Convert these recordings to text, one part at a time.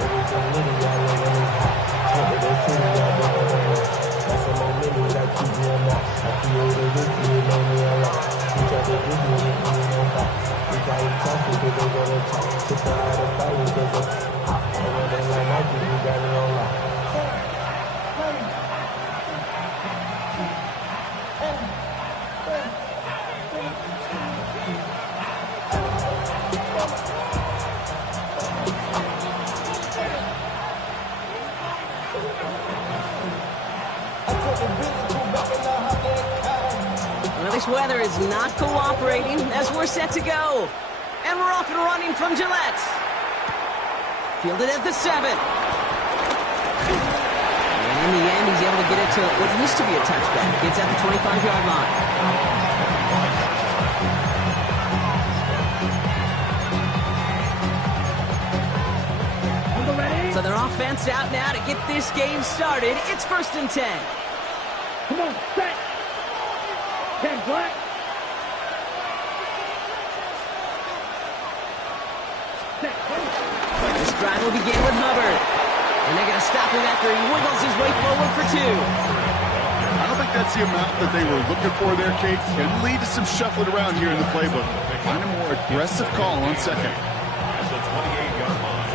Everything litty, y'all know when it's hot. Talk to the city, y'all know when I'm hot. Got some more mini that keep me on that. I feel the Ricky, you know me a lot. He tried to give me anything on that. He got him tough because they got a top. Took her out of fire because of hot. I went in like Nike, he got it on lock. Well, this weather is not cooperating as we're set to go. And we're off and running from Gillette. Fielded at the 7. And in the end, he's able to get it to what used to be a touchback. Gets at the 25-yard line. So their offense out now to get this game started. It's 1st and 10. Come on, set. 10 black. This drive will begin with Hubbard. And they're going to stop him after he wiggles his way forward for 2. I don't think that's the amount that they were looking for there, Kate. Can lead to some shuffling around here in the playbook. Find a more aggressive call on 2nd. At the 28-yard line.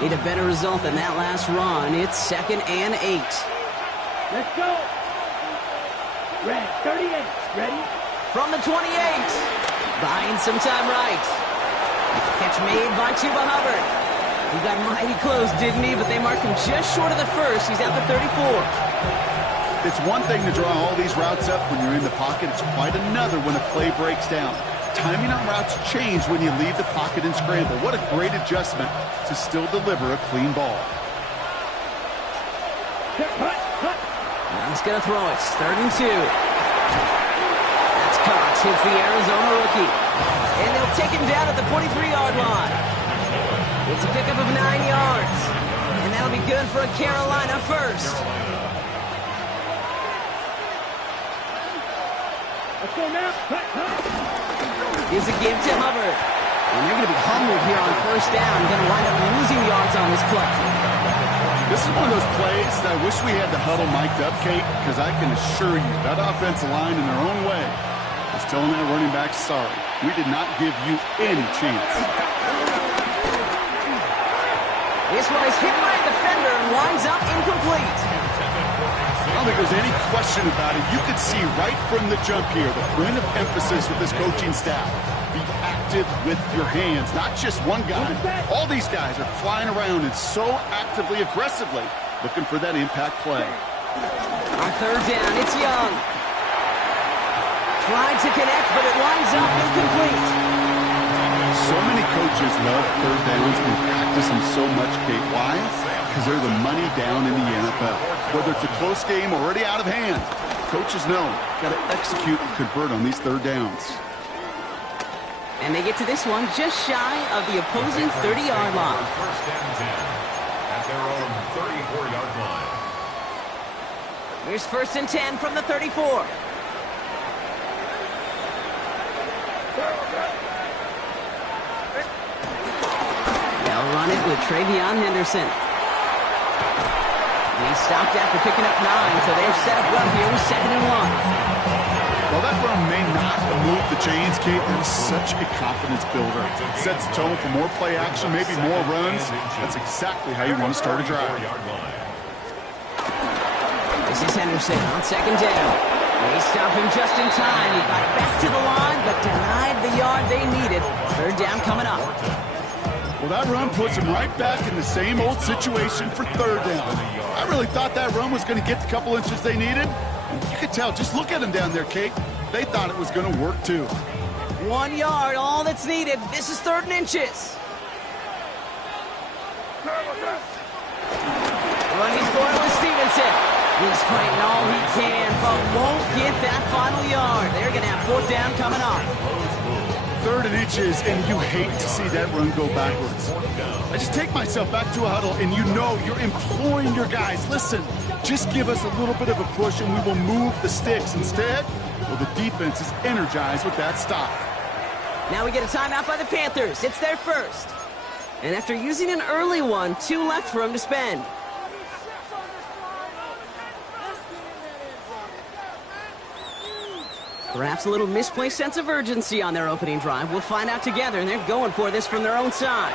Need a better result than that last run. It's 2nd and 8. Let's go. Red, 38. Ready? From the 28. Buying some time right. Catch made by Chuba Hubbard. He got mighty close, didn't he? But they marked him just short of the 1st. He's at the 34. It's one thing to draw all these routes up when you're in the pocket. It's quite another when a play breaks down. Timing on routes change when you leave the pocket and scramble. What a great adjustment to still deliver a clean ball. Now he's going to throw it. 3rd and 2. That's Cox. Hits the Arizona rookie. And they'll take him down at the 43-yard line. It's a pickup of 9 yards. And that'll be good for a Carolina 1st. Let's go now. Is a give to Hubbard. And they're going to be humbled here on 1st down. Going to wind up losing yards on this play. This is one of those plays that I wish we had the huddle mic'd up, Kate, because I can assure you that offensive line in their own way is telling that running back, sorry, we did not give you any chance. This one is hit by a defender and winds up incomplete. I don't think there's any question about it. You could see right from the jump here the point of emphasis with this coaching staff. Be active with your hands, not just one guy. All these guys are flying around and so actively, aggressively looking for that impact play. On 3rd down, it's Young. Tried to connect, but it winds up incomplete. So many coaches love 3rd downs and practice them so much, Kate. Why? Because they're the money down in the NFL. Whether it's a close game or already out of hand, coaches know got to execute and convert on these 3rd downs. And they get to this one just shy of the opposing 30-yard line. 1st and 10 at their own 34-yard line. Here's 1st and 10 from the 34. They'll run it with Travion Henderson. And he stopped after picking up 9, so they're set up well here with 2nd and 1. While that run may not move the chains, Kate, that is such a confidence builder. Sets the tone for more play action, maybe more runs. That's exactly how you want to start a drive. This is Henderson on 2nd down. They stop him just in time. He got back to the line, but denied the yard they needed. 3rd down coming up. Well, that run puts him right back in the same old situation for 3rd down. I really thought that run was going to get the couple inches they needed. You could tell, just look at them down there, Kate. They thought it was going to work, too. 1 yard, all that's needed. This is 3rd and inches. Running for it with Stevenson. He's fighting all he can, but won't get that final yard. They're going to have 4th down coming up. 3rd and inches, and you hate to see that run go backwards. I just take myself back to a huddle, and you know you're imploring your guys, listen, just give us a little bit of a push, and we will move the sticks. Instead, well, the defense is energized with that stop. Now we get a timeout by the Panthers. It's their first. And after using an early one, 2 left for them to spend. Perhaps a little misplaced sense of urgency on their opening drive. We'll find out together, and they're going for this from their own side.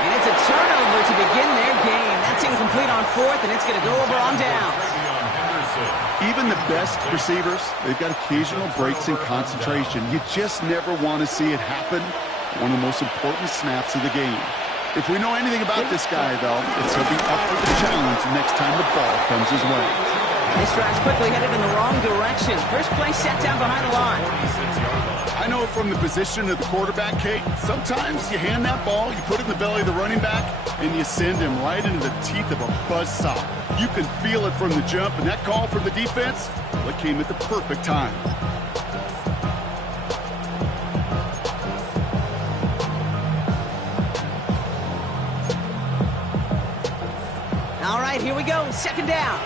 And it's a turnover to begin their game. That's incomplete on 4th, and it's going to go over on down. Even the best receivers, they've got occasional breaks in concentration. You just never want to see it happen. One of the most important snaps of the game. If we know anything about this guy, though, it's he'll be up for the challenge next time the ball comes his way. This drive's quickly headed in the wrong direction. First play set down behind the line. I know from the position of the quarterback, Kate, sometimes you hand that ball, you put it in the belly of the running back, and you send him right into the teeth of a buzzsaw. You can feel it from the jump, and that call from the defense, well, it came at the perfect time. All right, here we go. Second down.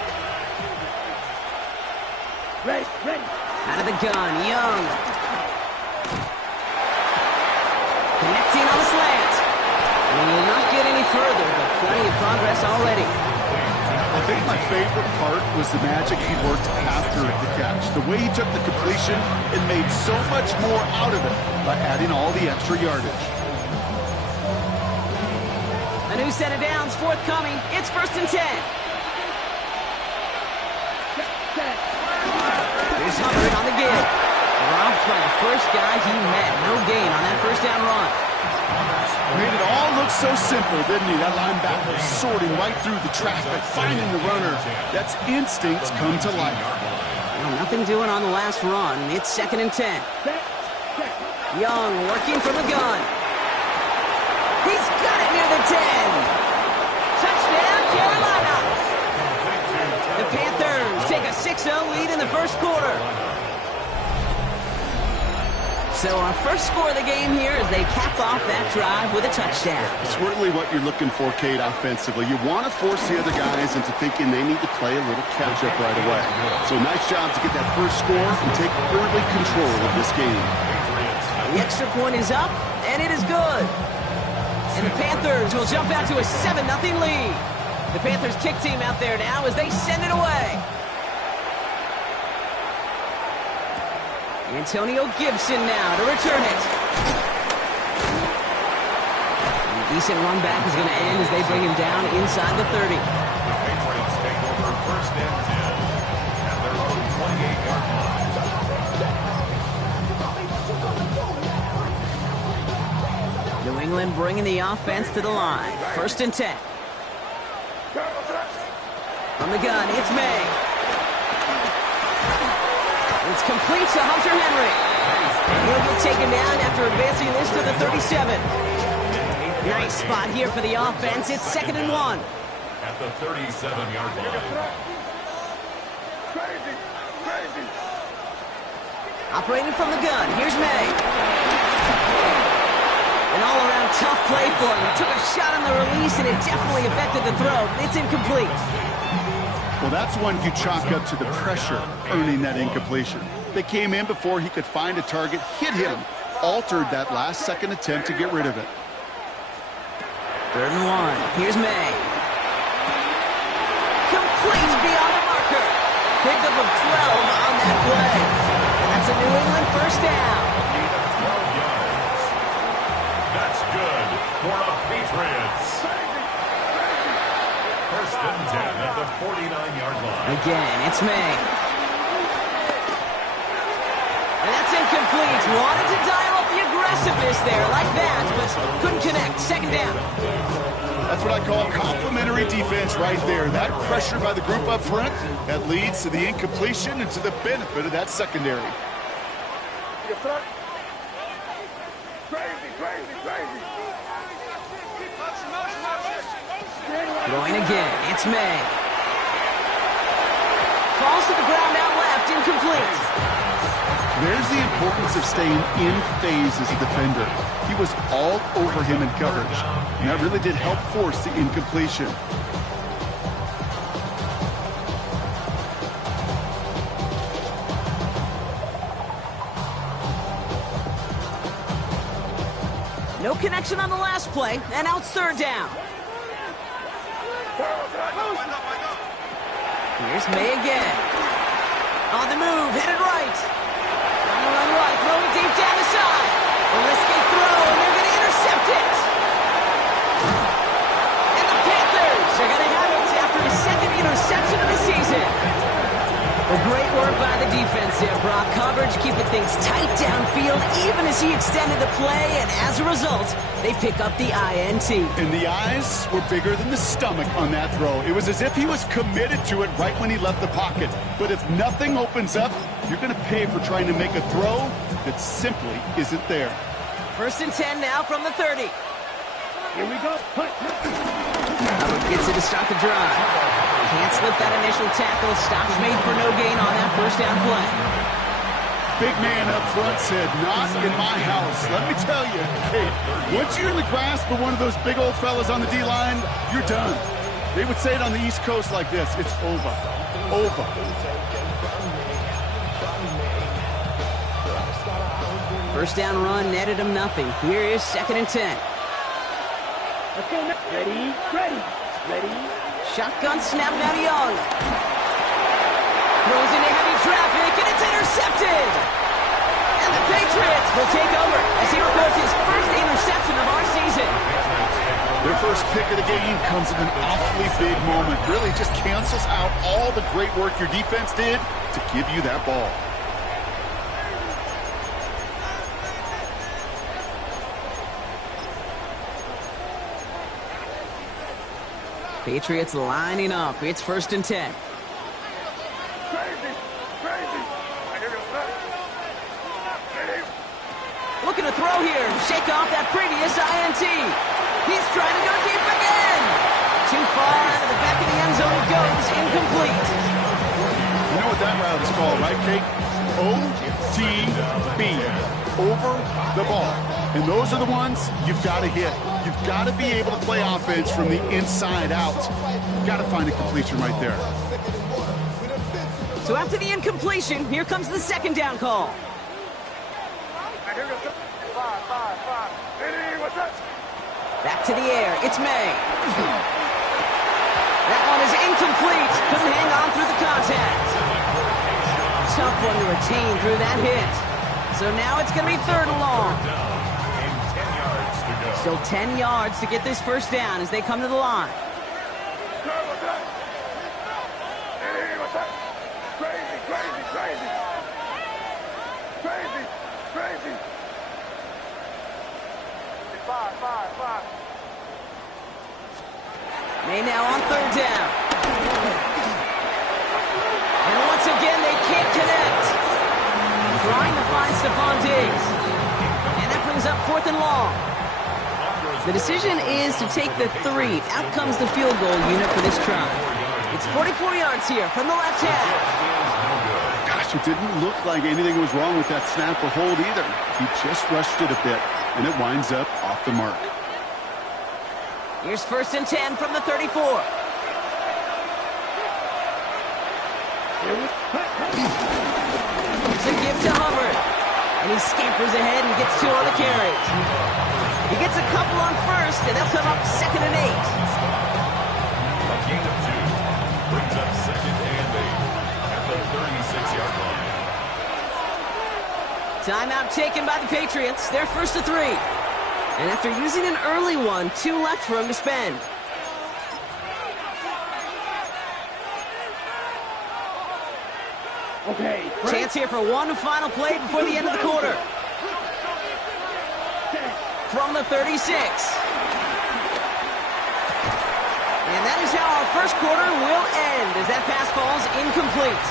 Ready, ready. Out of the gun, Young. Connecting on the slant. We will not get any further, but plenty of progress already. I think my favorite part was the magic he worked after the catch. The way he took the completion and made so much more out of it by adding all the extra yardage. A new set of downs forthcoming. It's 1st and 10. Here's Hubbard on the give. Dropped by the first guy he met. No gain on that first down run. Made it all look so simple, didn't he? That linebacker sorting right through the traffic, finding the runner. That's instincts come to life. Well, nothing doing on the last run. It's 2nd and 10. Young working from the gun. He's got it near the 10. Touchdown, Carolina. The Panthers take a 6-0 lead in the first quarter. So our first score of the game here as they cap off that drive with a touchdown. It's really what you're looking for, Kate, offensively. You want to force the other guys into thinking they need to play a little catch-up right away. So nice job to get that first score and take early control of this game. The extra point is up, and it is good. And the Panthers will jump out to a 7-0 lead. The Panthers kick team out there now as they send it away. Antonio Gibson now to return it. And a decent run back is going to end as they bring him down inside the 30. The Patriots take over 1st and 10 at their own 28-yard line. New England bringing the offense to the line. 1st and 10. From the gun, it's May. It's complete to Hunter Henry. And he'll get taken down after advancing this to the 37. Nice spot here for the offense. It's 2nd and 1. At the 37-yard line. Operating from the gun, here's May. An all-around tough play for him. He took a shot on the release, and it definitely affected the throw. It's incomplete. Well, that's one you chalk up to the pressure earning that incompletion. They came in before he could find a target, hit him, altered that last-second attempt to get rid of it. 3rd and 1. Here's May. Complete beyond the marker. Pickup of 12 on that play. And that's a New England first down. 12 yards. That's good for the Patriots. 1st and 10 at the 49-yard line. Again, it's May. And that's incomplete. Wanted to dial up the aggressiveness there like that, but couldn't connect. 2nd down. That's what I call complimentary defense right there. That pressure by the group up front, that leads to the incompletion and to the benefit of that secondary. Throwing again, it's May. Falls to the ground out left, incomplete. There's the importance of staying in phase as a defender. He was all over him in coverage, and that really did help force the incompletion. No connection on the last play, and now it's third down. Here's May again. On the move, headed right. On the run right, throwing deep down the side. A risky throw, and they're going to intercept it. And the Panthers are going to have it after his second interception of the season. Well, great work by the defense there, Brock. Coverage keeping things tight downfield, even as he extended the play, and as a result, they pick up the INT. And the eyes were bigger than the stomach on that throw. It was as if he was committed to it right when he left the pocket. But if nothing opens up, you're going to pay for trying to make a throw that simply isn't there. 1st and 10 now from the 30. Here we go. Punt. Howard gets it to start the drive. Can't slip that initial tackle. Stops made for no gain on that first down play. Big man up front said, not in my house. Let me tell you, kid, once you're in the grasp of one of those big old fellas on the D-line, you're done. They would say it on the East Coast like this, it's over. Over. First down run netted him nothing. Here is 2nd and 10. Let's go now. Ready, ready, ready. Shotgun snap now to Young. Throws into heavy traffic, and it's intercepted. And the Patriots will take over as he records his first interception of our season. Their first pick of the game comes at an awfully big moment. Really just cancels out all the great work your defense did to give you that ball. Patriots lining up. It's 1st and 10. Looking to throw here. Shake off that previous INT. He's trying to go deep again. Too far out of the back of the end zone it goes. Incomplete. You know what that route is called, right, Kate? OTB. Over the ball. And those are the ones you've got to hit. You've got to be able to play offense from the inside out. You've got to find a completion right there. So after the incompletion, here comes the 2nd down call. Back to the air. It's May. That one is incomplete. Couldn't hang on through the contact. Tough one to retain through that hit. So now it's going to be 3rd and long. Still 10 yards to get this first down as they come to the line. May now on 3rd down. And once again, they can't connect. Trying to find Stephon Diggs. And that brings up 4th and long. The decision is to take the 3. Out comes the field goal unit for this try. It's 44 yards here from the left half. Gosh, it didn't look like anything was wrong with that snap or hold either. He just rushed it a bit, and it winds up off the mark. Here's 1st and 10 from the 34. It's a give to Hubbard. And he scampers ahead and gets 2 on the carry. He gets a couple on 1st, and they'll come up 2nd and 8. A gain of 2 brings up 2nd and 8 at the 36-yard line. Timeout taken by the Patriots. They're 1st to 3. And after using an early one, 2 left for him to spend. Okay. Chance here for one final play before the end of the quarter. From the 36. And that is how our first quarter will end as that pass falls incomplete.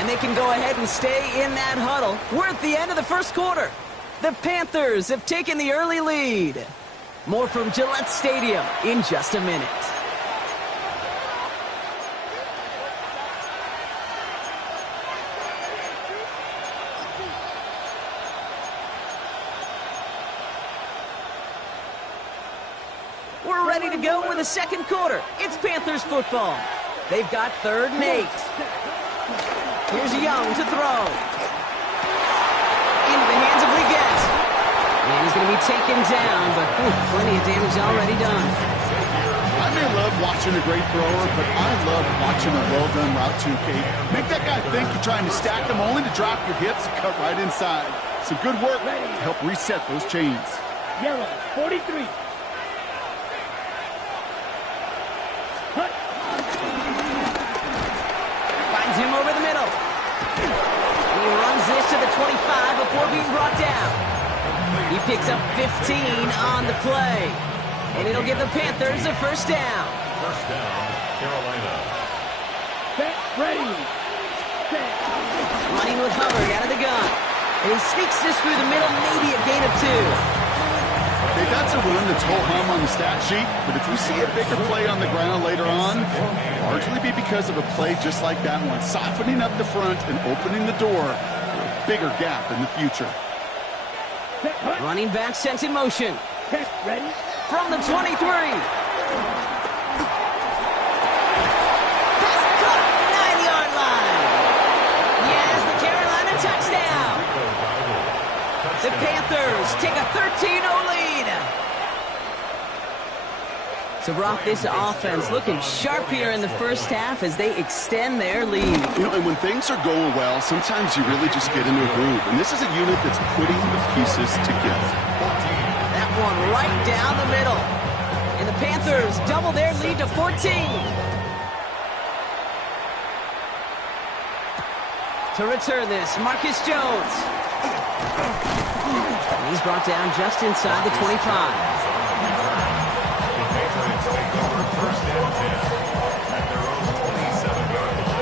And they can go ahead and stay in that huddle. We're at the end of the first quarter. The Panthers have taken the early lead. More from Gillette Stadium in just a minute. We're ready to go with the second quarter. It's Panthers football. They've got 3rd and 8. Here's Young to throw. Into the hands of Leggett. And he's going to be take him down, but plenty of damage already done. I may love watching a great thrower, but I love watching a well-done route too, Kate. Make that guy think you're trying to stack him only to drop your hips and cut right inside. Some good work to help reset those chains. Yellow, 43. Cut. Finds him over the middle. He runs this to the 25 before being brought down. He picks up 15 on the play. And it'll give the Panthers a first down. First down, Carolina. Set, ready. Set. Running with Hubbard out of the gun. And he sneaks this through the middle, maybe a gain of 2. Okay, that's a run that's ho-hum on the stat sheet, but if you see a bigger play on the ground later on, it'll largely be because of a play just like that one, softening up the front and opening the door for a bigger gap in the future. Set, cut. Running back sent in motion. Set, ready. From the 23. Pass caught, 9-yard line. Yes, the Carolina touchdown. The Panthers take a 13-0 lead. So, Brock, this offense looking sharp here in the first half as they extend their lead. You know, and when things are going well, sometimes you really just get into a groove. And this is a unit that's putting the pieces together. That one right down the middle. And the Panthers double their lead to 14. To return this, Marcus Jones. And he's brought down just inside the 25. The Patriots take over first and 10 at their own 27-yard line.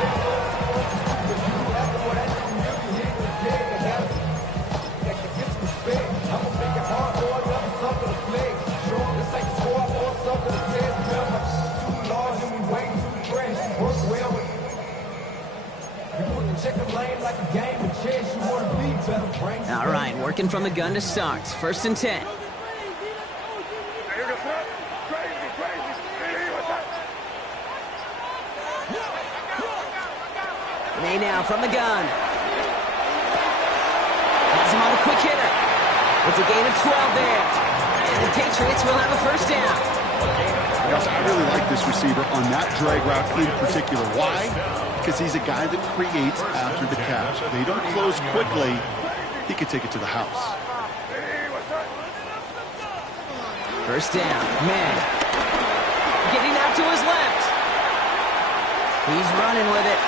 All right, working from the gun to start. First and 10. May now from the gun. Has him on the quick hitter. It's a gain of 12 there. And the Patriots will have a first down. Gosh, I really like this receiver on that drag route in particular. Why? Because he's a guy that creates after the catch. They don't close quickly. He could take it to the house. First down, man. Getting out to his left. He's running with it.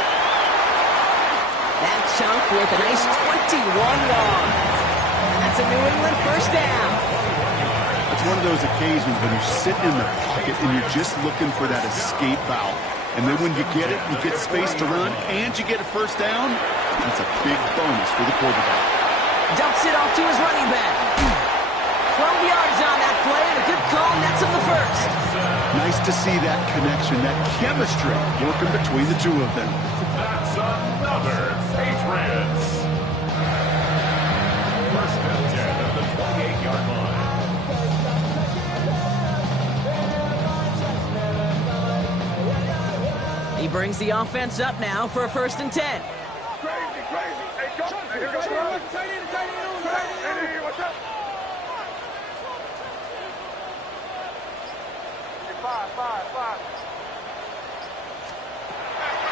That chunk with a nice 21 long. And that's a New England first down. It's one of those occasions when you sit in the pocket and you're just looking for that escape valve. And then when you get it, you get space to run, and you get a first down. That's a big bonus for the quarterback. Dumps it off to his running back. 12 yards on that play, and a good call nets him the first. Nice to see that connection, that chemistry working between the two of them. That's another Patriots. First and 10 at the 28-yard line. He brings the offense up now for a first and 10.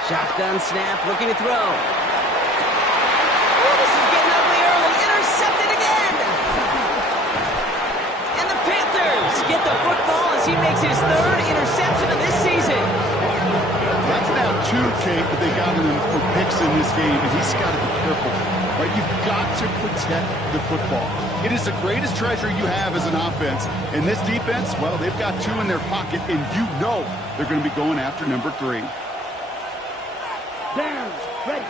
Shotgun snap, looking to throw. Oh, this is getting ugly early. Intercepted again. And the Panthers get the football as he makes his third interception of this season. That's now 2, Kate, that they got him for picks in this game, and he's got to be careful. Right? You've got to protect the football. It is the greatest treasure you have as an offense. And this defense, well, they've got 2 in their pocket, and you know they're going to be going after number 3. Down, ready.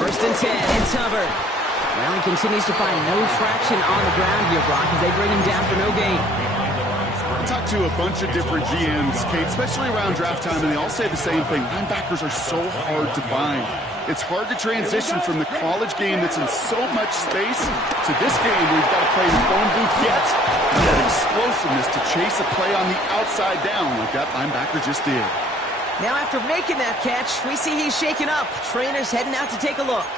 First and 10, it's Hubbard. Well, he continues to find no traction on the ground here, Brock, as they bring him down for no gain. I talked to a bunch of different GMs, Kate, especially around draft time, and they all say the same thing. Linebackers are so hard to find. It's hard to transition from the college game that's in so much space to this game where you've got to play in the phone booth yet. And that explosiveness to chase a play on the outside down like that linebacker just did. Now, after making that catch, we see he's shaken up. Trainer's heading out to take a look.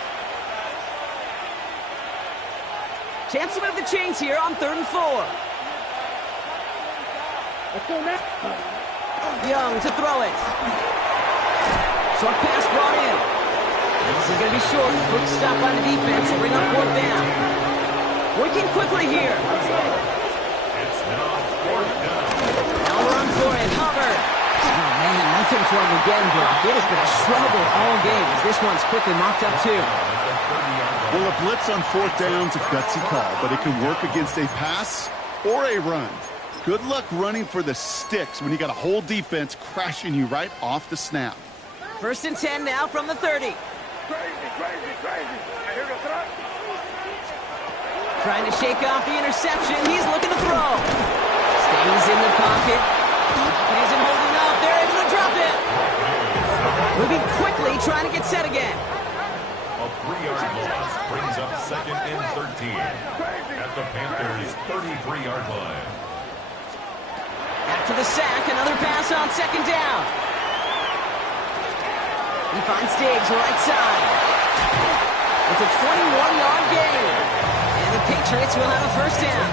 Chance to move the chains here on 3rd and 4. Let's go now. Young to throw it. Short pass brought in. This is going to be short. Quick stop by the defense. Bring up 4th down. Working quickly here. It's now 4th down. Now run for it. Hubbard. Oh, man, nothing for him again, Brock. It has been a struggle all game as this one's quickly mocked up, too. Well, a blitz on 4th down's a gutsy call, but it can work against a pass or a run. Good luck running for the sticks when you got a whole defense crashing you right off the snap. 1st and 10 now from the 30. Crazy. Here to throw. Trying to shake off the interception. He's looking to throw. Stays in the pocket. It isn't holding up. They're able to drop it. Moving quickly, trying to get set again. A 3-yard loss brings up 2nd and 13 at the Panthers' 33-yard line. After the sack, another pass on 2nd down. He finds Diggs right side. It's a 21-yard gain. And the Patriots will have a 1st down.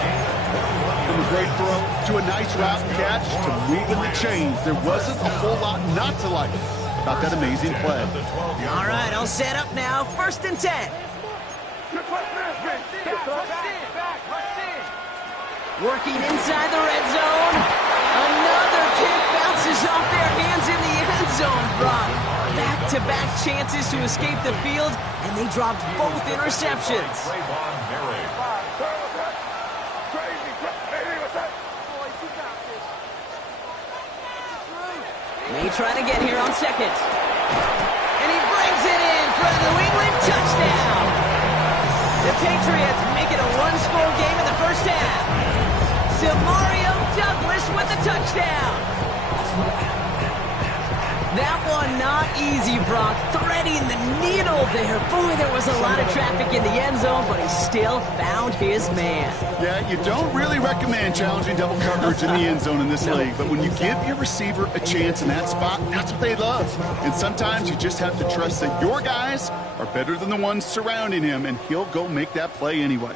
From a great throw to a nice route catch to moving the chains, there wasn't a whole lot not to like about that amazing play. All right, I'll set up now. 1st and 10. Working inside the red zone. Another kick bounces off their hands in the end zone, Brock. Back-to-back chances to escape the field, and they dropped both interceptions. May try to get here on 2nd. And he brings it in for a New England touchdown. The Patriots make it a one-score game in the 1st half. Demario Douglas with the touchdown. That one not easy, Brock. Threading the needle there. Boy, there was a lot of traffic in the end zone, but he still found his man. Yeah, you don't really recommend challenging double coverage in the end zone in this league, but when you give your receiver a chance in that spot, that's what they love. And sometimes you just have to trust that your guys are better than the ones surrounding him, and he'll go make that play anyway.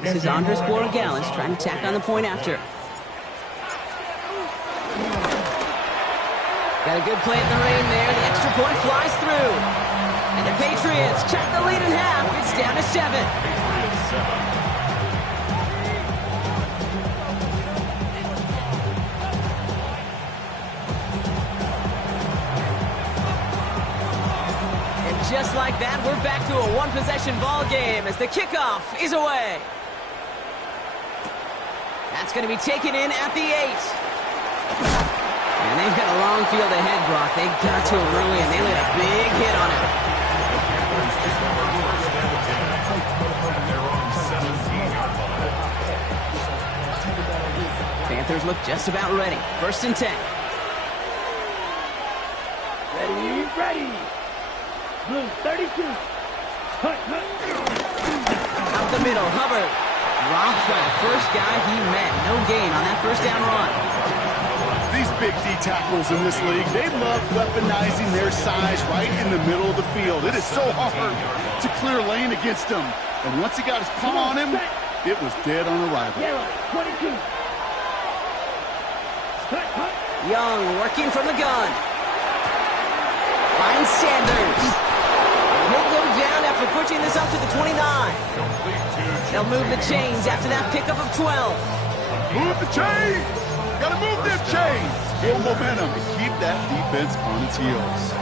This is Andres Borregales trying to tack on the point after. Got a good play in the rain there. The extra point flies through. And the Patriots check the lead in half. It's down to 7. And just like that, we're back to a one-possession ball game as the kickoff is away. That's going to be taken in at the 8. And they've got a long field ahead, Brock. They got to him early, and they laid a big hit on him. Panthers look just about ready. 1st and 10. Ready. Blue, 32. Up the middle, Hubbard. Drops by the first guy he met. No gain on that 1st down run. These big D tackles in this league, they love weaponizing their size right in the middle of the field. It is so hard to clear lane against him. And once he got his palm on him, it was dead on arrival. Yellow, 22. Young working from the gun. Finds Sanders. He'll go down after pushing this up to the 29. They'll move the chains after that pickup of 12. Move the chains! Gotta move them chains! Build momentum and keep that defense on its heels.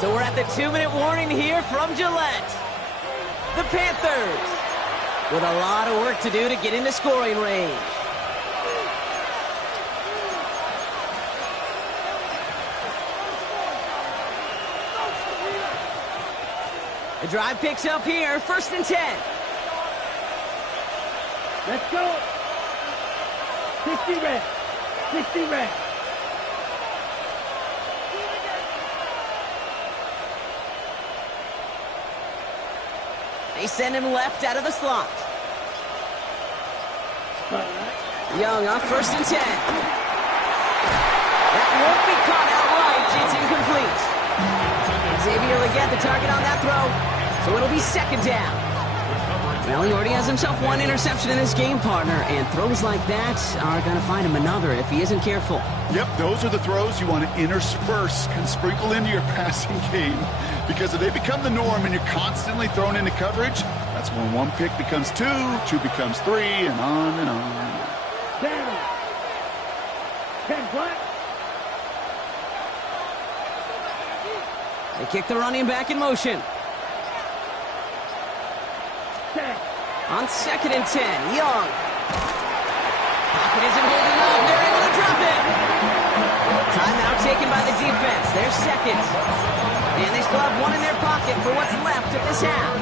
So we're at the 2-minute warning here from Gillette. The Panthers with a lot of work to do to get into scoring range. The drive picks up here, 1st and 10. Let's go. 60 red. 60 red. They send him left out of the slot. Young on 1st and 10. That won't be caught outright. It's incomplete. Xavier Legette the target on that throw, so it'll be 2nd down. Well, he already has himself one interception in this game, partner, and throws like that are going to find him another if he isn't careful. Yep, those are the throws you want to intersperse and sprinkle into your passing game, because if they become the norm and you're constantly thrown into coverage, that's when one pick becomes two, two becomes three, and on and on. Down. 10 flat. They kick the running back in motion. On 2nd and 10, Young. Pocket isn't holding up. They're able to drop it. Timeout taken by the defense. They're second. And they still have one in their pocket for what's left of this half.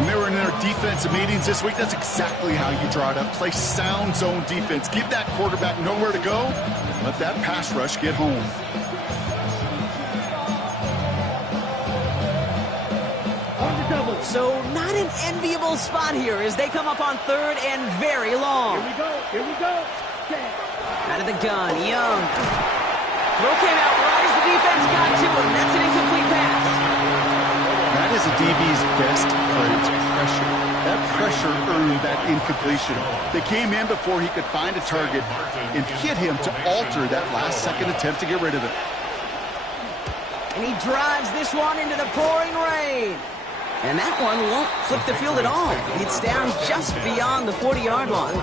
When they were in their defensive meetings this week, that's exactly how you draw it up. Play sound zone defense. Give that quarterback nowhere to go. Let that pass rush get home. So not an enviable spot here as they come up on 3rd and very long. Here we go. Here we go. Out of the gun, Young. Throw came out right as the defense got to him. That's an incomplete pass. That is a DB's best phrase, pressure. That pressure earned that incompletion. They came in before he could find a target and hit him to alter that last-second attempt to get rid of it. And he drives this one into the pouring rain. And that one won't flip the field at all. It's down just beyond the 40-yard line.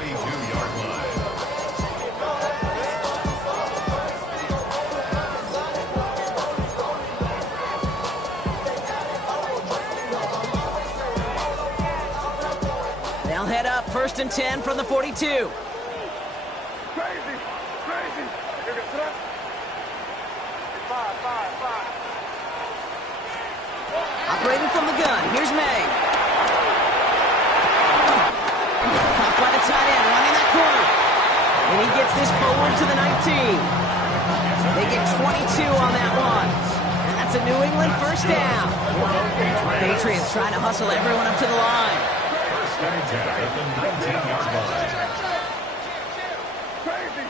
They'll head up 1st and 10 from the 42. Crazy. Operating from the gun, here's May. Caught by the tight end, running that corner. And he gets this forward to the 19. They get 22 on that one. And that's a New England first down. Patriots trying to hustle everyone up to the line. First and 10 at the 19-yard line. Crazy.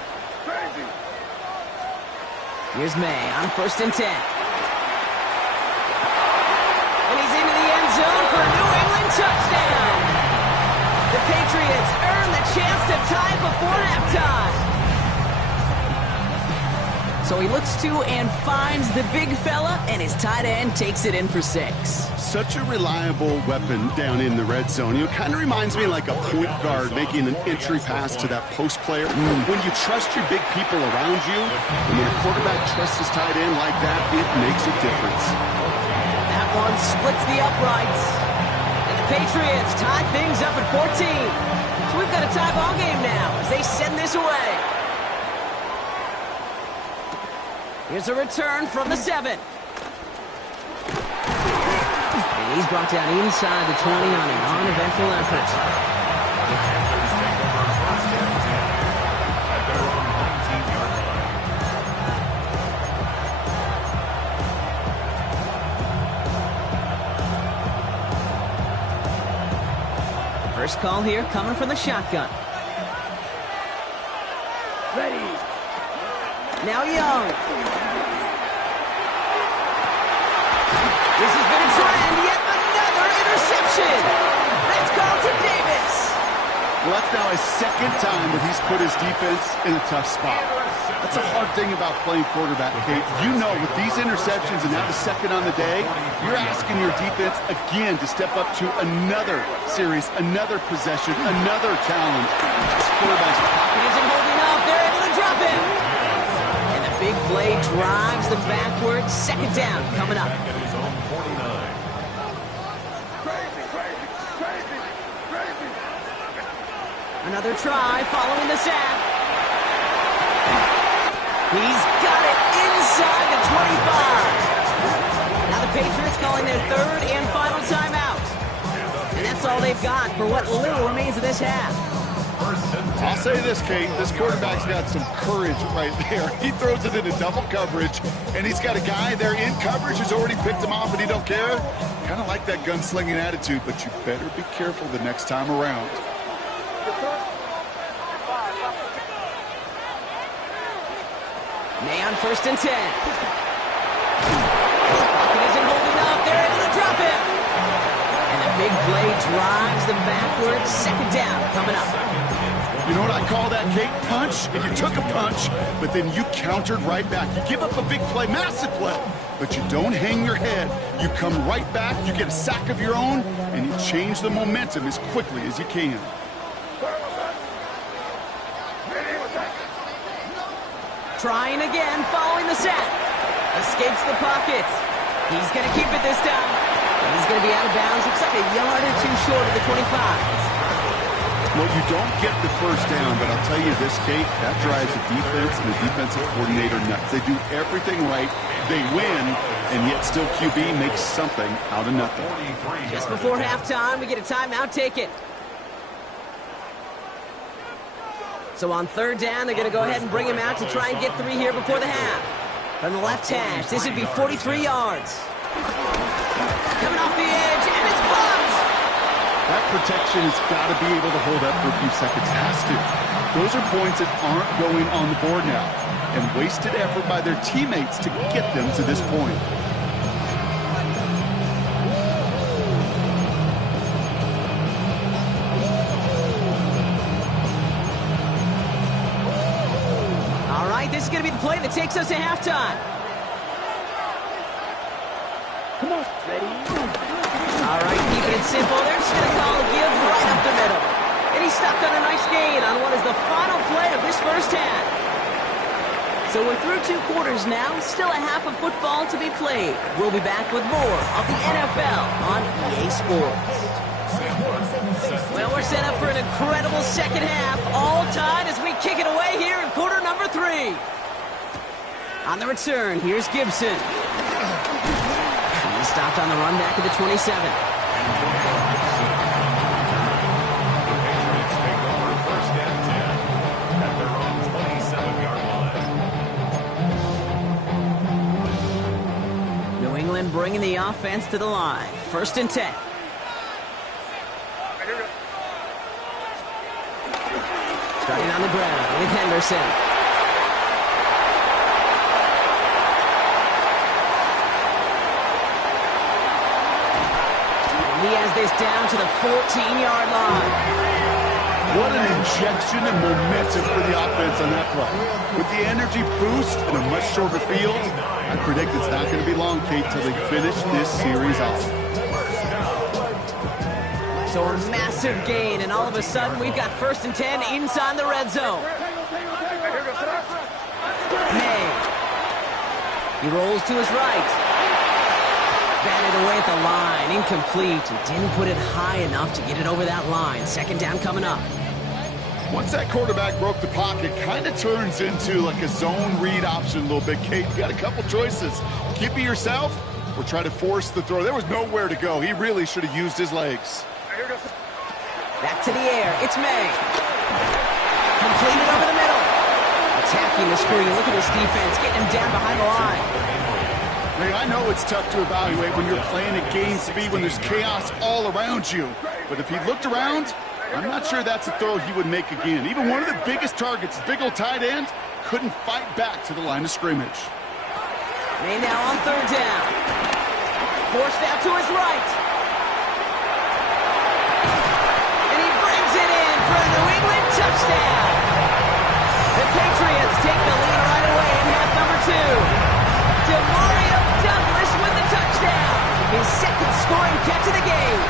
Here's May on 1st and 10. And he's into the end zone for a New England touchdown. The Patriots earn the chance to tie before halftime. So he looks to and finds the big fella, and his tight end takes it in for 6. Such a reliable weapon down in the red zone. It kind of reminds me like a point guard making an entry pass to that post player. When you trust your big people around you, and when a quarterback trusts his tight end like that, it makes a difference. That one splits the uprights. And the Patriots tie things up at 14. So we've got a tie ball game now as they send this away. Here's a return from the 7. And he's brought down inside the 20 on an uneventful effort. The Panthers take over 1st and 10 at their own 19-yard line. First call here coming from the shotgun. Ready. Now Young. This has been a trend, yet another interception. That's called to Davis. Well, that's now his second time that he's put his defense in a tough spot. That's a hard thing about playing quarterback, Kate. You know, with these interceptions and now the second on the day, you're asking your defense again to step up to another series, another possession, another challenge. This quarterback's Pocket isn't holding up. They're able to drop him. And the big play drives them backwards. Second down coming up. Back at his own 49. Another try following the sack. He's got it inside the 25. Now the Patriots calling their 3rd and final timeout. And that's all they've got for what little remains of this half. I'll say this, Kate. This quarterback's got some courage right there. He throws it into double coverage, and he's got a guy there in coverage who's already picked him off, and he don't care. Kind of like that gunslinging attitude, but you better be careful the next time around. May on 1st and 10. Pocket isn't holding up. They're able to drop him. And the big play drives them backwards. Second down coming up. You know what I call that, Kate? Punch. And you took a punch, but then you countered right back. You give up a big play, massive play, but you don't hang your head. You come right back, you get a sack of your own, and you change the momentum as quickly as you can. Trying again, following the sack. Escapes the pocket. He's going to keep it this time. And he's going to be out of bounds. Looks like a yard or two short of the 25. Well, you don't get the first down, but I'll tell you this, Kate, that drives the defense and the defensive coordinator nuts. They do everything right. They win, and yet still QB makes something out of nothing. Just before halftime, we get a timeout taken. So on third down, they're going to go ahead and bring him out to try and get 3 here before the half. From the left hash, this would be 43 yards. Coming off the edge, and it's bumped. That protection has got to be able to hold up for a few seconds. Has to. Those are points that aren't going on the board now. And wasted effort by their teammates to get them to this point. This is going to be the play that takes us to halftime. Come on, ready? All right, keeping it simple. They're just going to call a give right up the middle. And he stopped on a nice gain on what is the final play of this first half. So we're through 2 quarters now. Still a half of football to be played. We'll be back with more of the NFL on EA Sports. Well, we're set up for an incredible second half. All tied as we kick it away here in quarter number 3. On the return, here's Gibson. He stopped on the run back at the 27. New England bringing the offense to the line. 1st and 10. Starting on the ground with Henderson. He has this down to the 14-yard line. What an injection and momentum for the offense on that play. With the energy boost and a much shorter field, I predict it's not going to be long, Kate, till they finish this series off. So a massive gain, and all of a sudden we've got 1st and 10 inside the red zone. May. He rolls to his right. Batted away at the line. Incomplete. He didn't put it high enough to get it over that line. 2nd down coming up. Once that quarterback broke the pocket, kind of turns into like a zone read option a little bit, Kate. You got a couple choices. Keep it yourself or try to force the throw. There was nowhere to go. He really should have used his legs. Back to the air. It's May. Completed over the middle. Attacking the screen. Look at this defense. Getting him down behind the line. Hey, I know it's tough to evaluate when you're playing at game speed, when there's chaos all around you. But if he looked around, I'm not sure that's a throw he would make again. Even one of the biggest targets, big old tight end, couldn't fight back to the line of scrimmage. May now on 3rd down. Forced out to his right. And he brings it in for a New England touchdown. The Patriots take the lead right away in half number 2. Demario Douglas with the touchdown. His 2nd scoring catch of the game.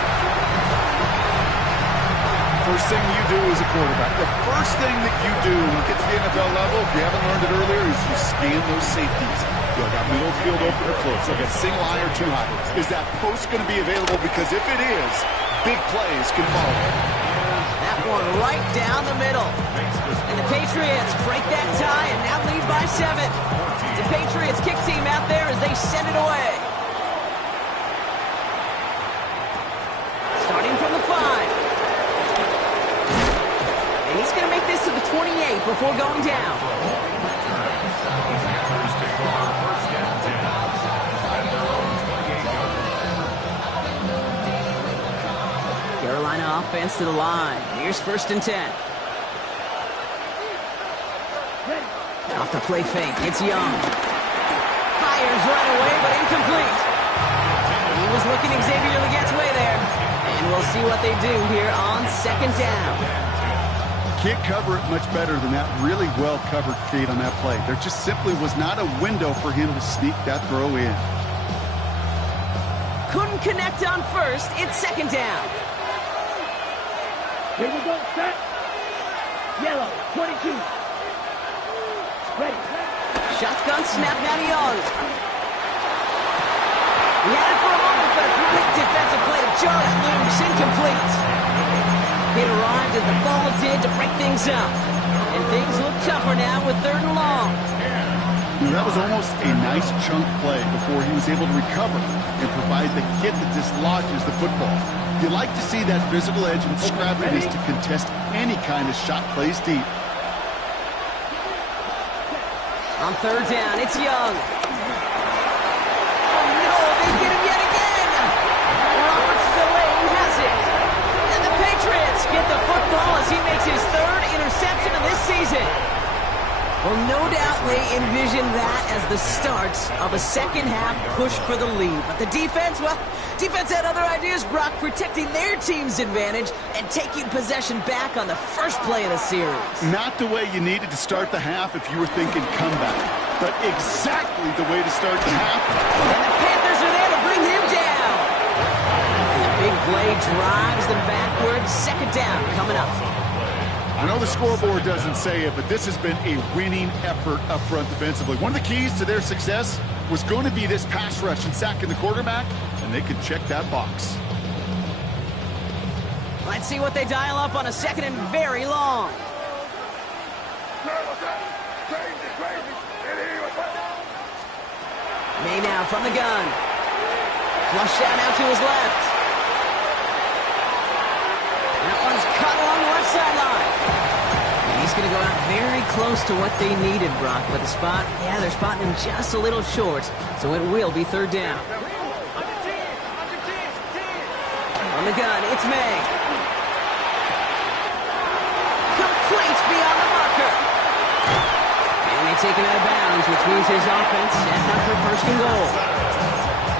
First thing you do as a quarterback, the first thing that you do when you get to the NFL level, if you haven't learned it earlier, is you scan those safeties. Do I got middle field open or close? Do I got single high or too high? Is that post going to be available? Because if it is, big plays can follow. That one right down the middle. And the Patriots break that tie and now lead by 7. The Patriots kick team out there as they send it away. Starting from the 5. And he's going to make this to the 28 before going down. Carolina offense to the line. Here's 1st and 10. Off the play fake. It's Young. Fires right away, but incomplete. He was looking Xavier Legette's way there. And We'll see what they do here on second down. Can't cover it much better than that really well-covered feed on that play. There just simply was not a window for him to sneak that throw in. Couldn't connect on first. It's second down. Here we go, set. Yellow, 22. Ready. Shotgun snap now to Young. He had it for a moment, but a great defensive play to jar it loose. Incomplete. It arrived as the ball did to break things up. And things look tougher now with 3rd and long. That was almost a nice chunk play before he was able to recover and provide the hit that dislodges the football. You like to see that physical edge and scrappiness to contest any kind of shot plays deep. On 3rd down, it's Young. Oh no, they get him yet again. Roberts Spillane has it. And the Patriots get the football as he makes his 3rd interception of this season. Well, no doubt they envision that as the start of a second-half push for the lead. But the defense, well, defense had other ideas, Brock, protecting their team's advantage and taking possession back on the first play of the series. Not the way you needed to start the half if you were thinking comeback, but exactly the way to start the half. And the Panthers are there to bring him down. And the big play drives them backwards. Second down coming up. I know the scoreboard doesn't say it, but this has been a winning effort up front defensively. One of the keys to their success was going to be this pass rush and sacking the quarterback, and they could check that box. Let's see what they dial up on a 2nd and very long. May now from the gun. Flush out out to his left. That one's cut along the left sideline. He's going to go out very close to what they needed, Brock. But the spot, yeah, they're spotting him just a little short. So it will be 3rd down. On the gun, it's May. Complete beyond the marker. And they take him out of bounds, which means his offense set up for 1st and goal.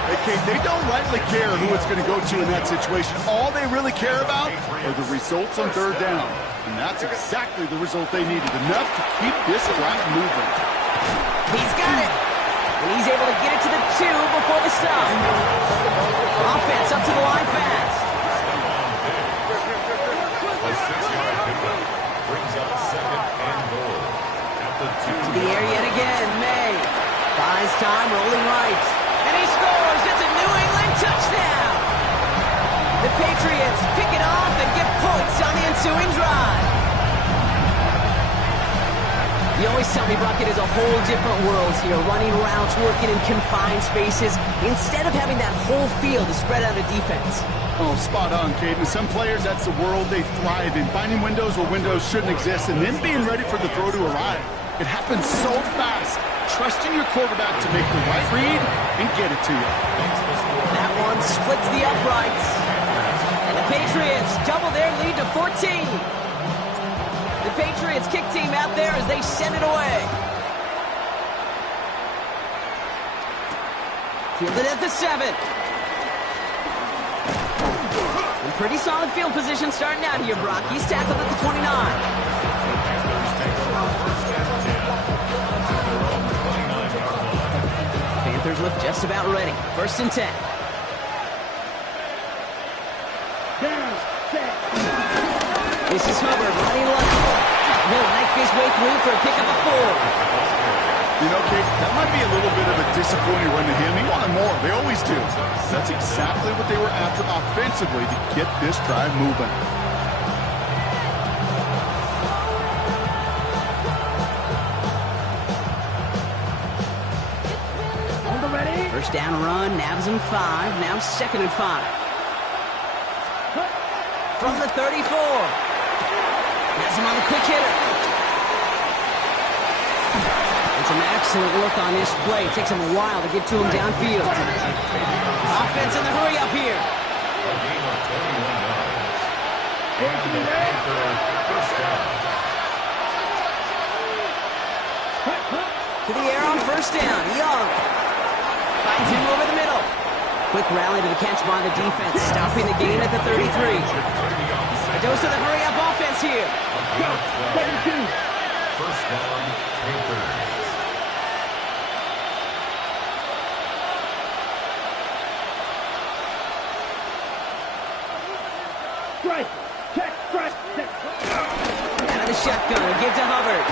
Hey, Kate, they don't rightly care who it's going to go to in that situation. All they really care about are the results on 3rd down. And that's exactly the result they needed. Enough to keep this drive moving. He's got it. And he's able to get it to the 2 before the stop. Offense up to the line fast. A 6-yard pickup brings up 2nd and goal at the 2. To the air yet again. May buys time, rolling right. And he scores. It's a New England touchdown. The Patriots pick it off and get points on the ensuing drive. You always tell me, Brock, it is a whole different world here. Running routes, working in confined spaces, instead of having that whole field to spread out a defense. Oh, spot on, Caden. Some players, that's the world they thrive in. Finding windows where windows shouldn't exist and then being ready for the throw to arrive. It happens so fast. Trusting your quarterback to make the right read and get it to you. That one splits the uprights. And the Patriots double their lead to 14. The Patriots kick team out there as they send it away. Fielded at the 7. And pretty solid field position starting out here, Brock. He's tackled at the 29. Panthers look just about ready. 1st and 10. This is Hubbard running left. He'll knife his way through for a pickup of 4. You know, Kate, that might be a little bit of a disappointing run to him. He wanted more. They always do. That's exactly what they were after offensively to get this drive moving. First down run, nabs him 5. Now 2nd and 5. From the 34. Has him on the quick hitter. And some excellent work on this play. It takes him a while to get to him downfield. Offense in the hurry up here. A gain of 21 yards. And the Panther first down. To the air on 1st down. Young finds him over the middle. Quick rally to the catch by the defense, stopping the game at the 33. A dose of the hurry-up offense here. First down, Panthers. Strike. Check. Strike. Check. Out of the shotgun, a give to Hubbard.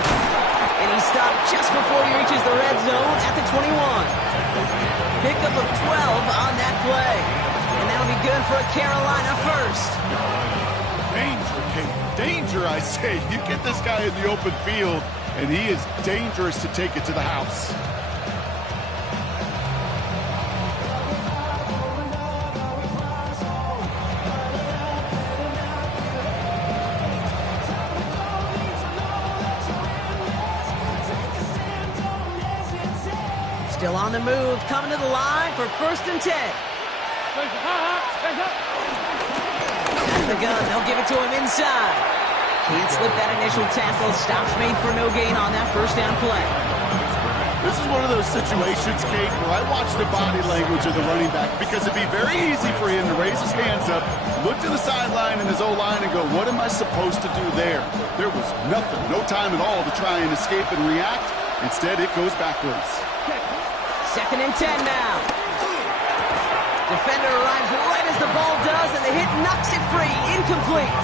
And he stopped just before he reaches the red zone at the 21. Pickup of 12 on that play. And that'll be good for a Carolina first. Danger, Kate. Danger, I say. You get this guy in the open field, and he is dangerous to take it to the house. Still on the move, coming to the line for 1st and 10. Out of the gun, they'll give it to him inside. Can't slip that initial tackle. Stops made for no gain on that first down play. This is one of those situations, Kate, where I watch the body language of the running back because it'd be very easy for him to raise his hands up, look to the sideline and his O-line and go, what am I supposed to do there? There was nothing, no time at all to try and escape and react. Instead, it goes backwards. 2nd and 10 now. Defender arrives right as the ball does, and the hit knocks it free. Incomplete.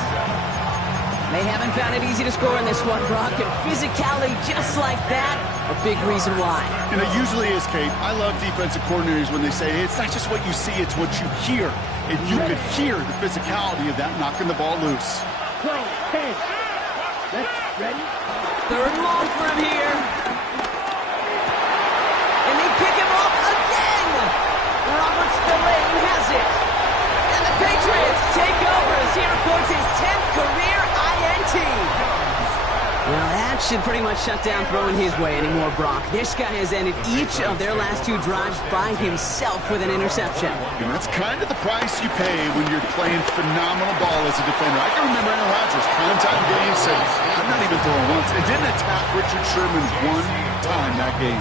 They haven't found it easy to score in this one, Brock, and physicality just like that, a big reason why. And it usually is, Kate. I love defensive coordinators when they say, hey, it's not just what you see, it's what you hear. And you could hear the physicality of that knocking the ball loose. 12, 10. Ready? 3rd and long for him here. And they pick him off again. Robert Spillane has it. And the Patriots take over as he records his 10th career INT. Well, that should pretty much shut down throwing his way anymore, Brock. This guy has ended each of their last 2 drives by himself with an interception. And that's kind of the price you pay when you're playing phenomenal ball as a defender. I can remember Aaron Rodgers, primetime game, says, I'm not even throwing once. And didn't attack Richard Sherman one time that game.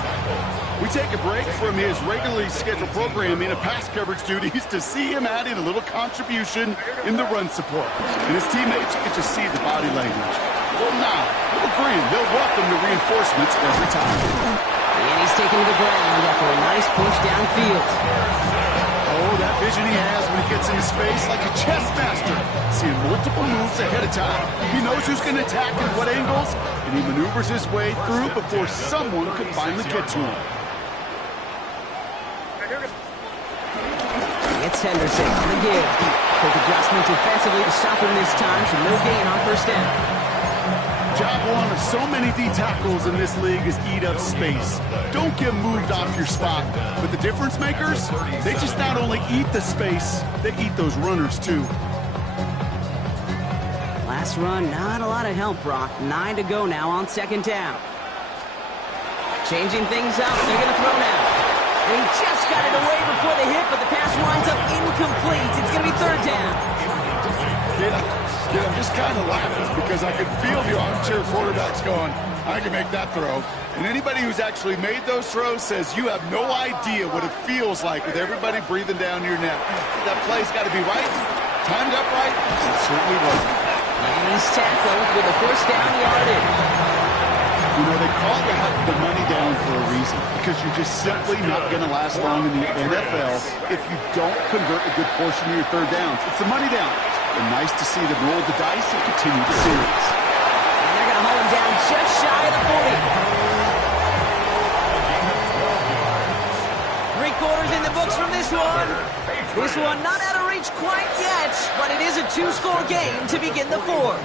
We take a break from his regularly scheduled programming of pass coverage duties to see him adding a little contribution in the run support. And his teammates get to see the body language. Well, now, little grin. They'll welcome the reinforcements every time. And he's taken to the ground after a nice push downfield. Oh, that vision he has when he gets into space like a chess master, seeing multiple moves ahead of time. He knows who's going to attack and what angles, and he maneuvers his way through before someone can finally get to him. It's Henderson on the give. Quick adjustment defensively to stop him this time, so no gain on 1st down. Job one of so many D tackles in this league is eat up space. Don't get moved off your spot. But the difference makers, they just not only eat the space, they eat those runners too. Last run, not a lot of help, Brock. 9 to go now on 2nd down. Changing things up, they're going to throw now. And he just got it away before the hit, but the pass winds up incomplete. It's going to be 3rd down. I'm just kind of laughing because I can feel the armchair quarterbacks going, I can make that throw. And anybody who's actually made those throws says you have no idea what it feels like with everybody breathing down your neck. That play's got to be right, timed up right. It certainly wasn't. And he's tackled with a 1st down yardage. You know, they call that the money down for a reason because you're just simply not going to last long in the NFL if you don't convert a good portion of your 3rd downs. It's the money down. And nice to see them roll the dice and continue the series. And they're going to hold him down just shy of the 40. 3/4 in the books from this one. This one not out of reach quite yet, but it is a 2-score game to begin the 4th.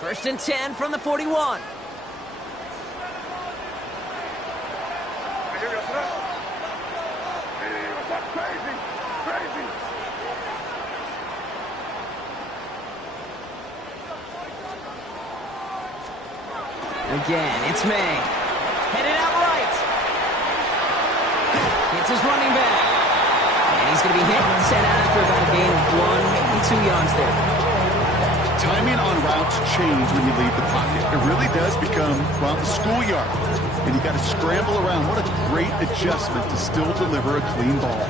First and 10 from the 41. Again, it's May. Headed out right. It's his running back. And he's going to be hit and sent out after about a gain of 1, maybe 2 yards there. Timing on routes change when you leave the pocket. It really does become, well, the schoolyard. And you got to scramble around. What a great adjustment to still deliver a clean ball.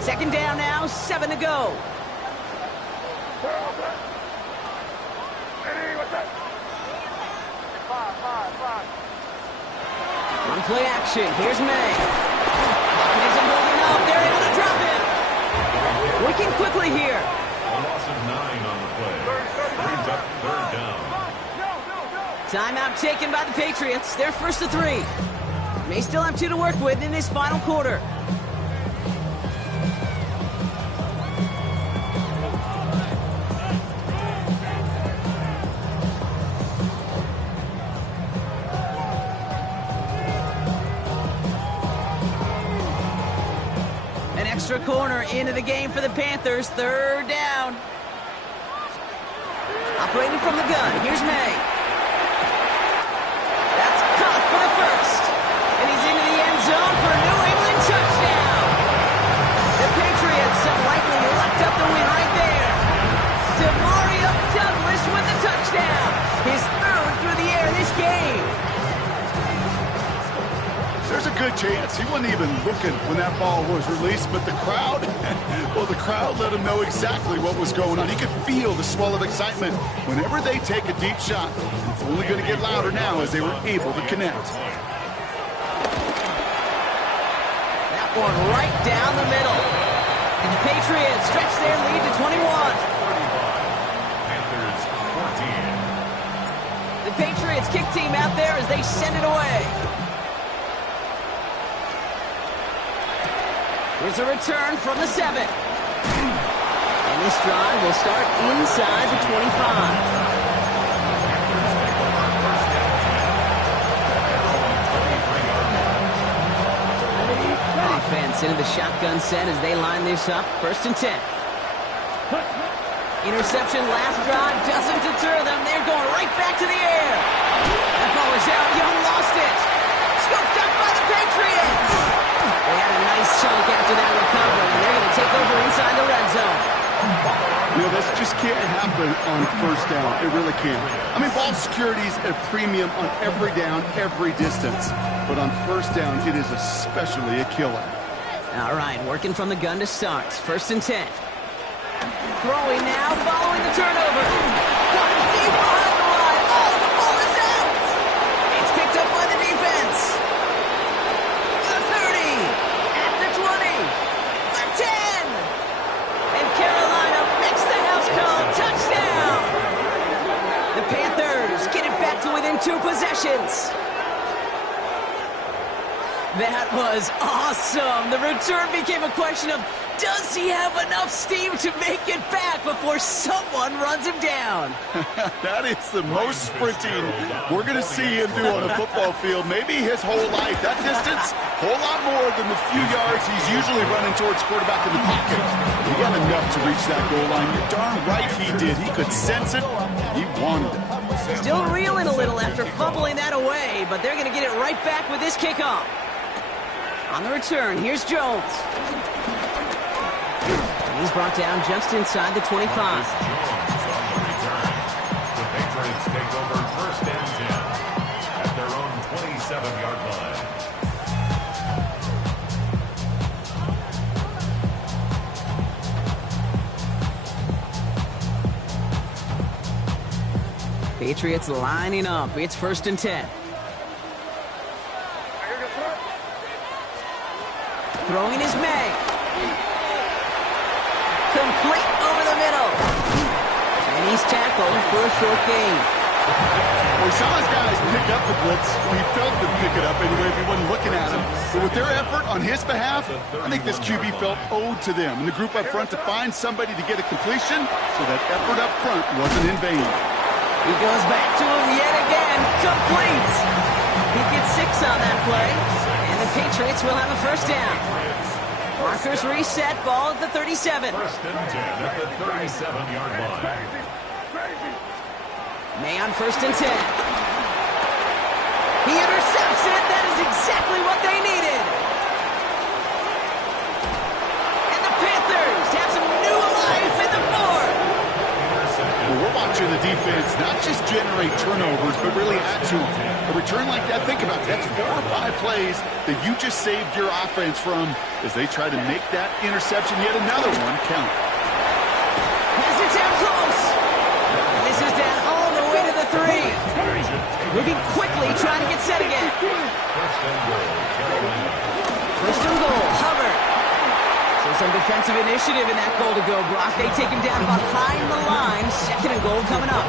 Second down now, 7 to go. On play action, here's May. Pocket isn't holding up. They're able to drop him. Working quickly here. A loss of 9 on the play. Brings up third down. Timeout taken by the Patriots. They're first to 3. May still have 2 to work with in this final quarter. An extra corner into the game for the Panthers. Third down. Operating from the gun. Here's May. That's caught for the first. And he's into the end zone for a New England touchdown. The Patriots have likely locked up the win right there. Demario Douglas with the touchdown. His third through the air this game. There's a good chance he wasn't even looking when that ball was released, but the crowd, well, the crowd let him know exactly what was going on. He could feel the swell of excitement whenever they take a deep shot. It's only going to get louder now as they were able to connect. That one right down the middle. And the Patriots stretch their lead to 21. Panthers 14. The Patriots kick team out there as they send it away. Here's a return from the 7. And this drive will start inside the 25. Offense into the shotgun set as they line this up. First and 10. Interception last drive doesn't deter them. They're going right back to the air. That ball is out. Young lost it. Scooped up by the Patriots. They had a nice chunk after that recovery, and they're going to take over inside the red zone. You know, this just can't happen on first down. It really can't. I mean, ball security's at a premium on every down, every distance. But on first down, it is especially a killer. All right, working from the gun to start. First and 10. Throwing now, following the turnover. Caught him deep behind the line. Oh, the ball is out. It's picked up by the defense. The 30. At the 20. The 10. And Carolina makes the house call. Touchdown. The Panthers get it back to within 2 possessions. That was awesome. The return became a question of, does he have enough steam to make it back before someone runs him down? That is the most sprinting we're going to see him do on a football field. Maybe his whole life. That distance, a whole lot more than the few yards he's usually running towards quarterback in the pocket. He got enough to reach that goal line. You're darn right he did. He could sense it. He wanted it. Still reeling a little after fumbling that away, but they're going to get it right back with this kickoff. On the return, here's Jones. And he's brought down just inside the 25. Jones on the return. The Patriots take over first and 10 at their own 27-yard line. Patriots lining up. It's first and 10. Throwing is May. Complete over the middle. And he's tackled for a short gain. Well, we saw his guys pick up the blitz. Well, he felt them pick it up anyway if he wasn't looking at him. But with their effort on his behalf, I think this QB felt owed to them. And the group up front to find somebody to get a completion, so that effort up front wasn't in vain. He goes back to him yet again. Complete. He gets 6 on that play. And the Patriots will have a first down. Markers reset, ball at the 37. First and 10 at the 37-yard line. May on first and 10. He intercepts it. That is exactly what they needed. defense not just generate turnovers, but really add to them. A return like that, think about it, that's 4 or 5 plays that you just saved your offense from as they try to make that interception, yet another one, count. Has it down close. And this is down all the way to the 3. Moving quickly, trying to get set again. First and goal, Hubbard. So some defensive initiative in that goal to go, Brock. They take him down behind the line. Second and goal coming up.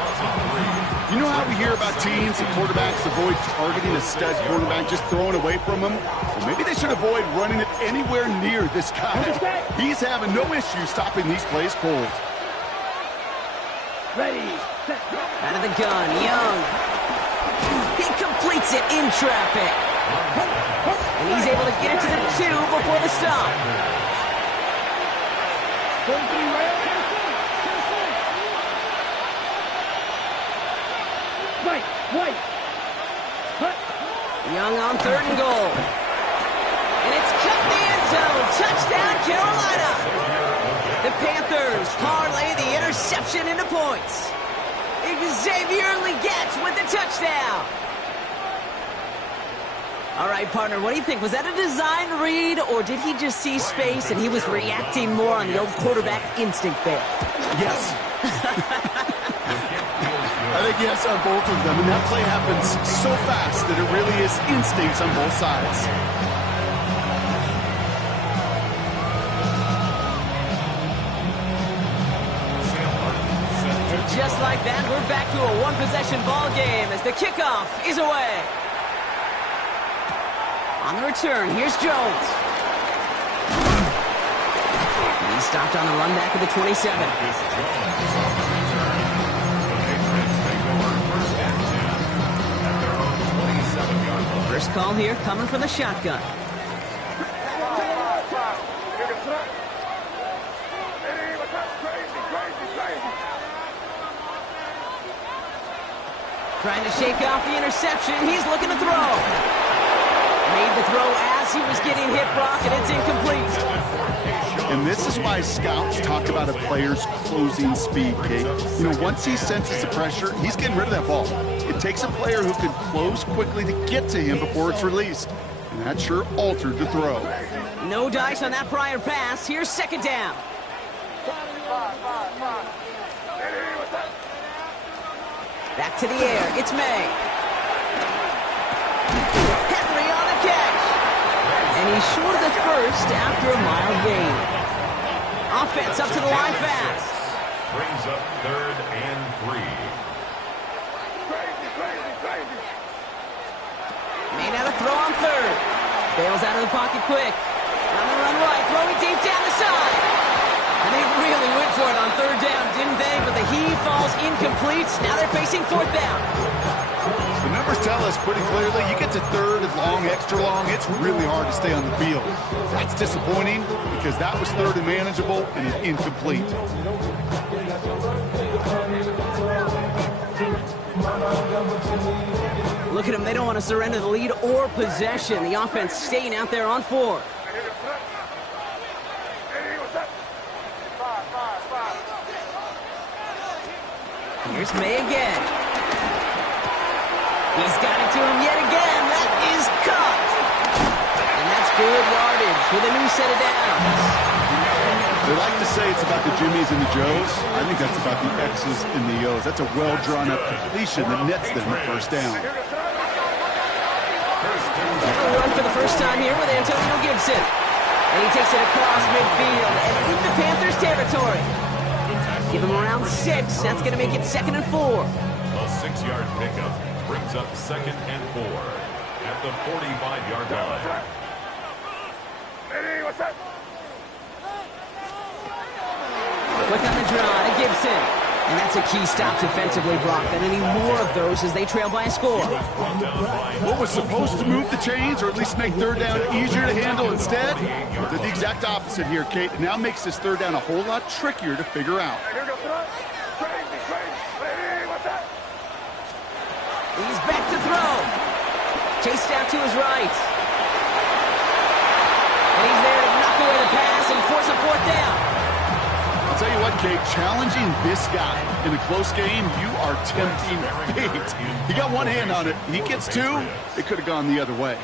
You know how we hear about teams and quarterbacks avoid targeting a stud quarterback, just throwing away from him? Well, maybe they should avoid running it anywhere near this guy. He's having no issue stopping these plays cold. Ready. Out of the gun, Young. He completes it in traffic. And he's able to get it to the 2 before the stop. White. Young on 3rd and goal. And it's cut in the end zone. Touchdown, Carolina. The Panthers parlay the interception into points. Xavier Legette with the touchdown. All right, partner, what do you think? Was that a design read, or did he just see space and he was reacting more on the old quarterback instinct there? Yes. I think yes on both of them, and that play happens so fast that it really is instincts on both sides. And just like that, we're back to a one-possession ball game as the kickoff is away. On the return, here's Jones. He's stopped on the run back of the 27. First call here coming from the shotgun. Trying to shake off the interception. He's looking to throw. Made the throw as he was getting hit, Brock, and it's incomplete. And this is why scouts talk about a player's closing speed, Kate. You know, once he senses the pressure, he's getting rid of that ball. It takes a player who can close quickly to get to him before it's released. And that sure altered the throw. No dice on that prior pass. Here's 2nd down. Back to the air. It's May. Henry on the catch. And he's short of the first after a mile gain. Offense up to the line fast. Brings up 3rd and 3. Made out a throw on 3rd. Bails out of the pocket quick. On the run right. Throwing deep down the side. And they really went for it on 3rd down, didn't they? But the heave falls incomplete. Now they're facing 4th down. The numbers tell us pretty clearly, you get to 3rd and long, extra long, it's really hard to stay on the field. That's disappointing because that was 3rd and manageable and it's incomplete. Look at them. They don't want to surrender the lead or possession. The offense staying out there on 4. Here's May again. He's got it to him yet again. That is caught. And that's good yardage with a new set of downs. They like to say it's about the Jimmies and the Joes. I think that's about the X's and the O's. That's a well-drawn-up completion that nets them the 1st down. A run for the first time here with Antonio Gibson. And he takes it across midfield and into Panthers territory. Give him around 6. That's going to make it 2nd and 4. A 6-yard pickup brings up 2nd and 4 at the 45-yard line. Quick on the draw to Gibson. And that's a key stop defensively, Brock. They need more of those as they trail by a score. What was supposed to move the chains, or at least make 3rd down easier to handle instead, did the exact opposite here, Kate. It now makes this 3rd down a whole lot trickier to figure out. He's back to throw. Chased out to his right. And he's there to knock away the pass and force a 4th down. tell you what, Kate, challenging this guy in a close game, you are tempting fate. He got one hand on it. He gets two. It could have gone the other way.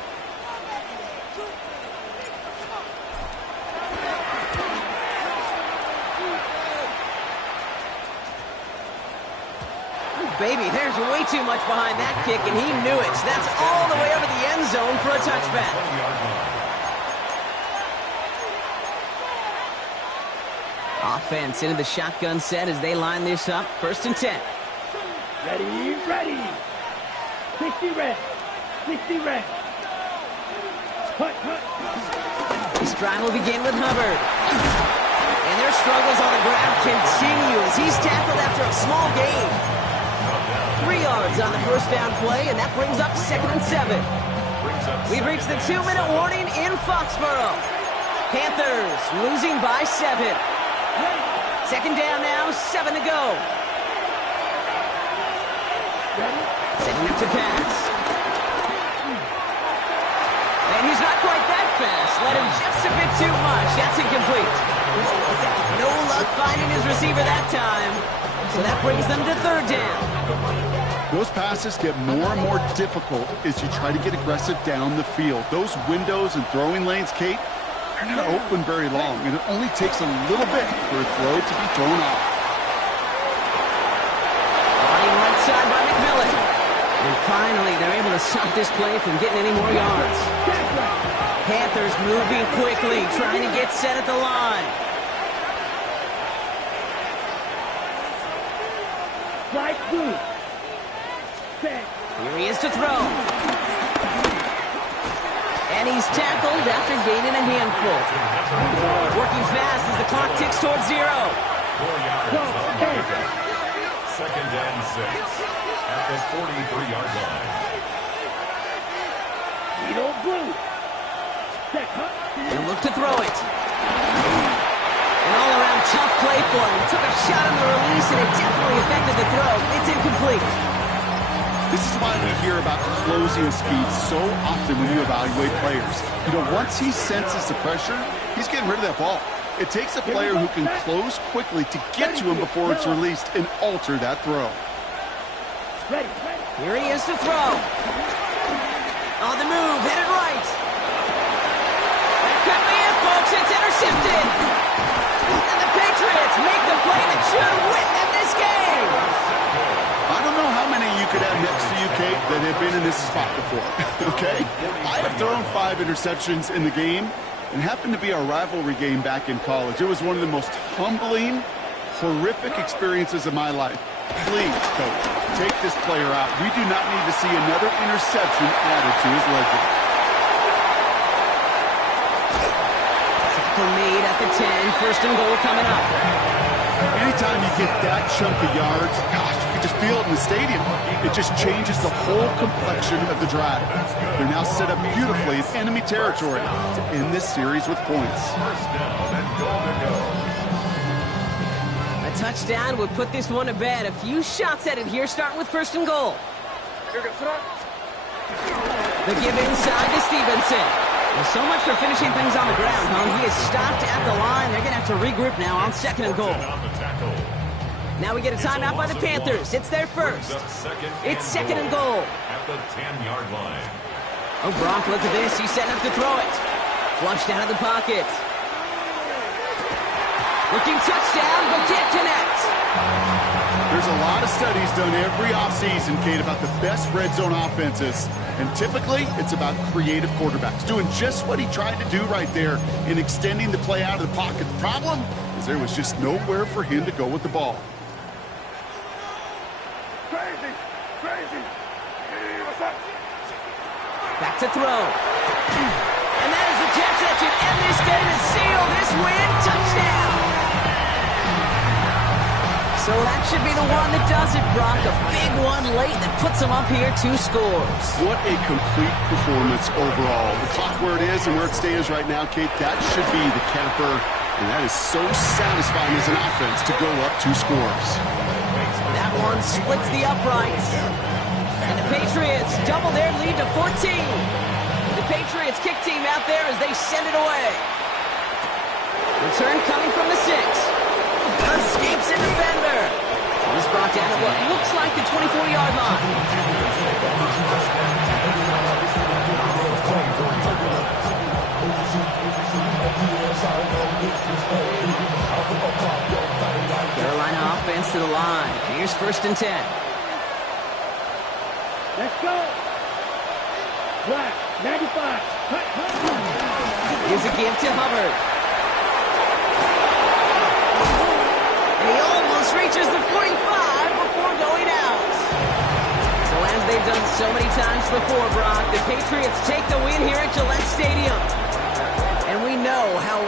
Baby, there's way too much behind that kick, and he knew it. That's all the way over the end zone for a touchback. Offense into the shotgun set as they line this up. 1st and 10. Ready, ready. 60 red. 60 red. Hut, hut. This drive will begin with Hubbard. And their struggles on the ground continue as he's tackled after a small gain. 3 yards on the 1st down play, and that brings up 2nd and 7. We've reached the 2-minute warning in Foxborough. Panthers losing by 7. 2nd down now, 7 to go. Setting up to pass. And he's not quite that fast. Let him just a bit too much. That's incomplete. No luck finding his receiver that time. So that brings them to 3rd down. Those passes get more and more difficult as you try to get aggressive down the field. Those windows and throwing lanes, Kate, they're not open very long, and it only takes a little bit for a throw to be thrown off. Running right side by McMillan. And finally, they're able to stop this play from getting any more yards. Panthers moving quickly, trying to get set at the line. Right through. Here he is to throw. And he's tackled after gaining a handful. Working fast as the clock ticks towards 0. 4 yards on the pickup. 2nd and 6 at the 43-yard line. Needle blue. And look to throw it. An all-around tough play for him. He took a shot on the release, and it definitely affected the throw. It's incomplete. This is why we hear about closing speed so often when you evaluate players. You know, once he senses the pressure, he's getting rid of that ball. It takes a player who can close quickly to get to him before it's released and alter that throw. Here he is to throw. On the move, headed right. That could be it, folks. It's intercepted. And the Patriots make the play that should win them this game. I don't know how many you could have next to you, Kate, that have been in this spot before, okay? I have thrown 5 interceptions in the game, and happened to be our rivalry game back in college. It was one of the most humbling, horrific experiences of my life. Please, coach, take this player out. We do not need to see another interception added to his ledger. Tackle made at the 10, 1st and goal coming up. Anytime you get that chunk of yards, gosh, you can just feel it in the stadium. It just changes the whole complexion of the drive. They're now set up beautifully in enemy territory to end this series with points. 1st down and goal to go. A touchdown would put this one to bed. A few shots at it here, starting with 1st and goal. The give inside to Stevenson. Well, so much for finishing things on the ground, huh? He is stopped at the line. They're going to have to regroup now on 2nd and goal. Now we get a timeout by the Panthers. It's their first. It's 2nd and goal. At the 10-yard line. Oh, Brock, look at this. He's setting up to throw it. Flushed out of the pocket. Looking touchdown, but can't connect. There's a lot of studies done every offseason, Kate, about the best red zone offenses. And typically, it's about creative quarterbacks doing just what he tried to do right there in extending the play out of the pocket. The problem is there was just nowhere for him to go with the ball. Crazy. Hey, what's up? Back to throw. And that is the catch that should end this game and seal this win. Touchdown. So that should be the one that does it, Brock. A big one late that puts them up here 2 scores. What a complete performance overall. The clock where it is and where it stands right now, Kate, that should be the capper. And that is so satisfying as an offense to go up 2 scores. That one splits the uprights. And the Patriots double their lead to 14. The Patriots kick team out there as they send it away. Return coming from the 6. line at what looks like the 24-yard line. Carolina offense to the line. Here's 1st and 10. Let's go. Black, 95. Here's a give to Hubbard. And he almost reaches the 45 before going out. So as they've done so many times before, Brock, the Patriots take the win here at Gillette Stadium. And we know how